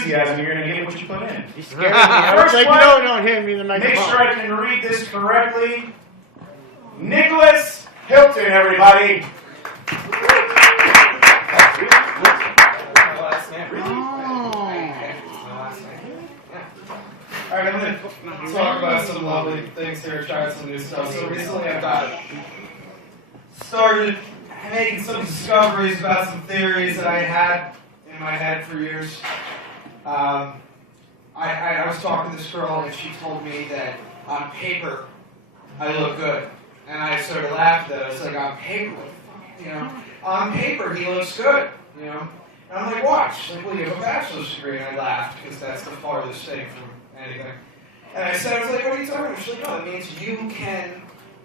enthusiasm, you're going to get what you put in. You scared me. I was like, no, don't hit me in the microphone. Make sure I can read this correctly. Nicholas Hilton, everybody. Alright, I'm going to talk about some lovely things here, try some new stuff. So recently I've started making some discoveries about some theories that I had in my head for years. I was talking to this girl and she told me that on paper I look good. And I sort of laughed at it. I was like, on paper? What the fuck? You know? On paper he looks good, you know? And I'm like, watch. She's like, well, you have a bachelor's degree. And I laughed because that's the farthest thing from anything. And I said, I was like, what are you talking about? She's like, no, it means you can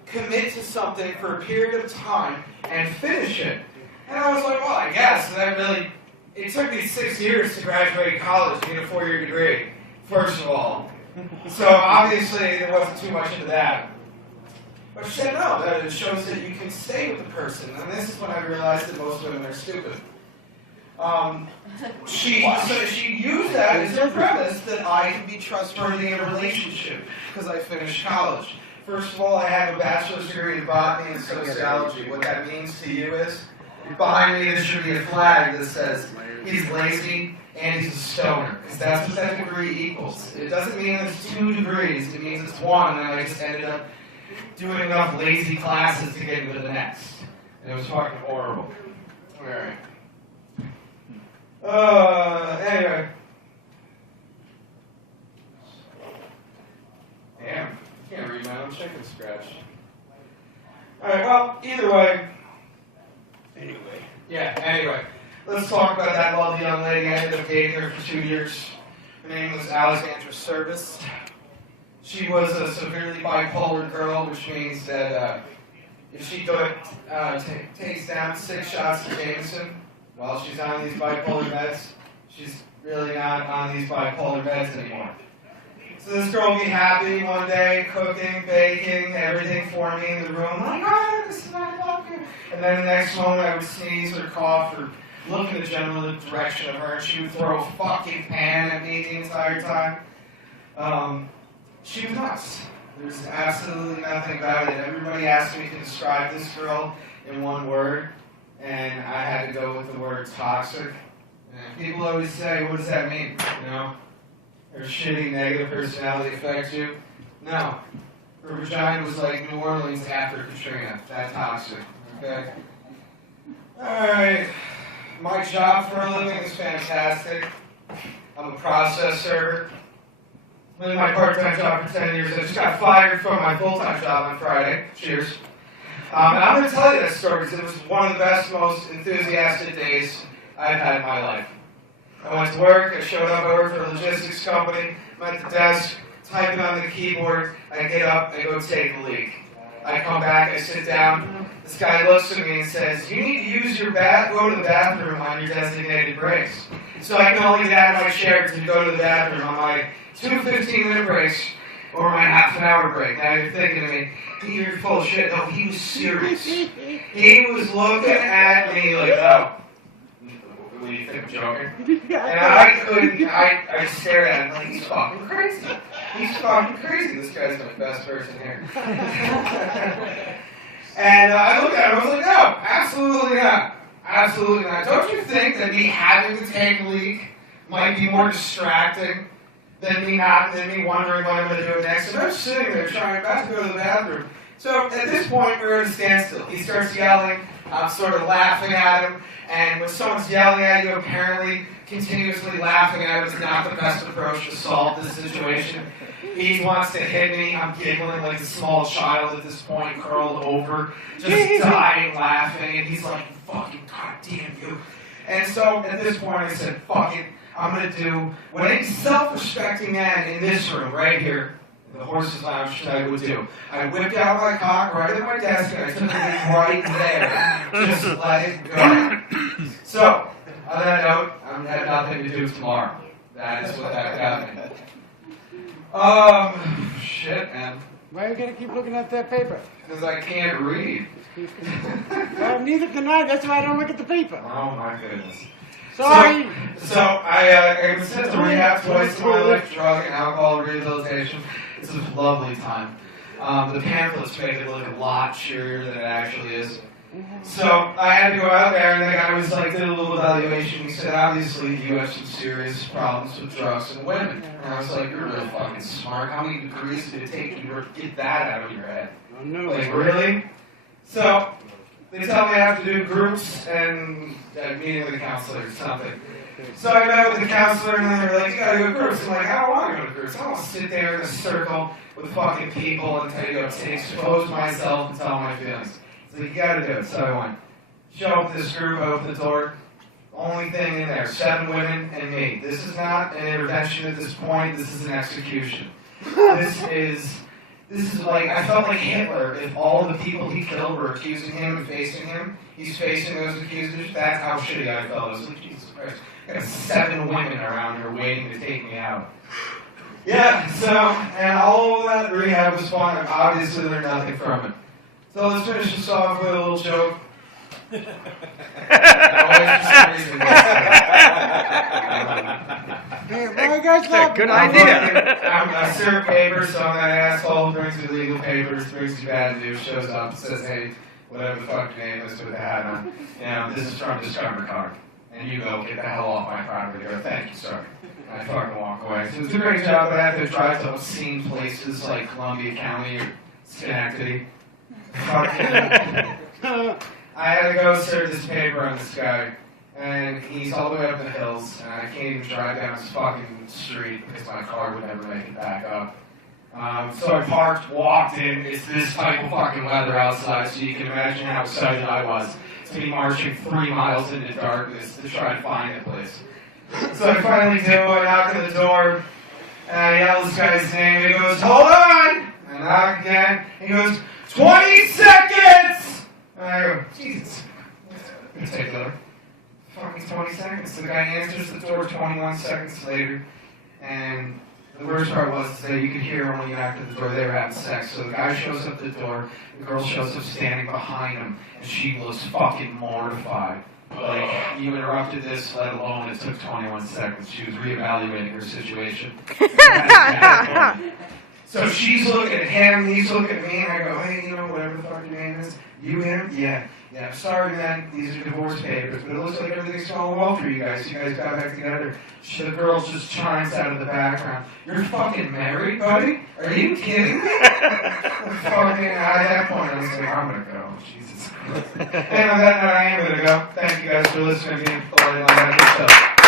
commit to something for a period of time and finish it. And I was like, well, I guess. And that really, it took me 6 years to graduate college to get a 4-year degree, first of all. So obviously there wasn't too much into that. But she said, no, that it shows that you can stay with the person. And this is when I realized that most women are stupid. She used that as a premise that I can be trustworthy in a relationship because I finished college. First of all, I have a bachelor's degree in botany and sociology. What that means to you is, behind me there should be a flag that says, he's lazy and he's a stoner. Because that's what that degree equals. It doesn't mean there's 2 degrees, it means it's 1, and I just ended up doing enough lazy classes to get into the next. And it was fucking horrible. Alright. Anyway. Damn, I can't read my own chicken scratch. Alright, well, either way. Anyway. Let's talk about that lovely young lady. I ended up dating her for 2 years. Her name was Alexandra Service. She was a severely bipolar girl, which means that if she takes down 6 shots of Jameson while she's on these bipolar meds, she's really not on these bipolar meds anymore. So this girl would be happy one day, cooking, baking, everything for me in the room. I'm like, oh, this is my love. And then the next moment I would sneeze or cough or look in the general direction of her, and she would throw a fucking pan at me the entire time. She was nuts. There's absolutely nothing about it. Everybody asked me to describe this girl in one word, and I had to go with the word toxic. And people always say, what does that mean? You know, her shitty negative personality affects you? No. Her vagina was like New Orleans after Katrina. That toxic. Okay? Alright. My job for a living is fantastic. I'm a process server. Been in my part-time job for 10 years. I just got fired from my full-time job on Friday. Cheers. And I'm going to tell you that story because it was one of the best, most enthusiastic days I've had in my life. I went to work. I showed up. I worked for a logistics company. I'm at the desk, typing on the keyboard. I get up. I go take a leak. I come back. I sit down. This guy looks at me and says, you need to use your go to the bathroom on your designated breaks. So I can only get out of my chair to go to the bathroom on my 2 15-minute breaks or my half-an-hour break. Now you're thinking to me, you're full of shit. No, he was serious. He was looking at me like, oh, what do you think I'm joking? And I couldn't, I stared at him like, he's fucking crazy. He's fucking crazy. This guy's the best person here. And I looked at him, I was like, no, absolutely not. Absolutely not. Don't you think that me having to take a leak might be more distracting than me wondering what I'm going to do next? And I'm sitting there trying not to go to the bathroom. So at this point, we're at a standstill. He starts yelling. I'm sort of laughing at him. And when someone's yelling at you, apparently continuously laughing at him is not the best approach to solve this situation. He wants to hit me. I'm giggling like a small child at this point, curled over, just dying laughing. And he's like, fucking goddamn you. And so at this point, I said, fuck it. I'm going to do what any self-respecting man in this room right here, the horse's lounge, would do. I whipped out my cock right at my desk and I took it right there. Just let it go. So, on that note, I'm going to have nothing to do tomorrow. That is what that got me. Shit, man. Why are you going to keep looking at that paper? Because I can't read. Well, neither can I. That's why I don't look at the paper. Oh, my goodness. Sorry. So I was sent to rehab twice in my life, drug and alcohol rehabilitation. It's a lovely time. The pamphlets make it look a lot cheerier than it actually is. So I had to go out there, and the guy was like, did a little evaluation. He said, obviously, you have some serious problems with drugs and women. And I was like, you're really fucking smart. How many degrees did it take you to get that out of your head? Oh, no. Like, really? So they tell me I have to do groups and a meeting with a counselor or something. So I met with the counselor, and they're like, you gotta go to groups. I'm like, how long are you going to groups? I don't want to sit there in a circle with fucking people and tell you to expose myself and tell my feelings. So you gotta do it. So I went. Show up to this group, open the door. Only thing in there, 7 women and me. This is not an intervention at this point. This is an execution. This is like, I felt like Heckler. If all the people he killed were accusing him and facing him, he's facing those accusers. That's how shitty I felt. I was like, Jesus Christ. I got 7 women around here waiting to take me out. Yeah, so, and all of that rehab was fun. I obviously learned nothing from it. So let's finish this off with a little joke. Always for some reason. Why you guys not? Good idea. I serve papers, so I'm that asshole who brings me legal papers, brings me bad news, shows up, and says, hey, whatever the fuck your name is with the hat on, you know, this is from Discover Card. And you go, get the hell off my property, or thank you, sir. And I fucking walk away. So it's a great job, but I have to drive to obscene places like Columbia County or Schenectady. I had to go serve this paper on this guy, and he's all the way up in the hills, and I can't even drive down this fucking street because my car would never make it back up. So I parked, walked in. It's this type of fucking weather outside, so you can imagine how excited I was to be marching 3 miles into darkness to try and find a place. So I finally do. I knock on the door, and I yell this guy's name. He goes, hold on! I knock again. He goes, 20 seconds! And I go, Jesus. Take another fucking 20 seconds. The guy answers the door 21 seconds later. And the worst part was that you could hear when you knocked at the door they were having sex. So the guy shows up at the door, the girl shows up standing behind him, and she was fucking mortified. Like, you interrupted this, let alone it took 21 seconds. She was reevaluating her situation. So she's looking at him, he's looking at me, and I go, hey, you know, whatever the fuck your name is, you him? Yeah, sorry, man, these are divorce papers, but it looks like everything's going well for you guys. You guys got back together. The girl just chimes out of the background. You're fucking married, buddy? Are you kidding me? Fucking, at that point, I was like, I'm gonna go. Jesus Christ. And on that note, I am gonna go. Thank you guys for listening to me. All that good stuff.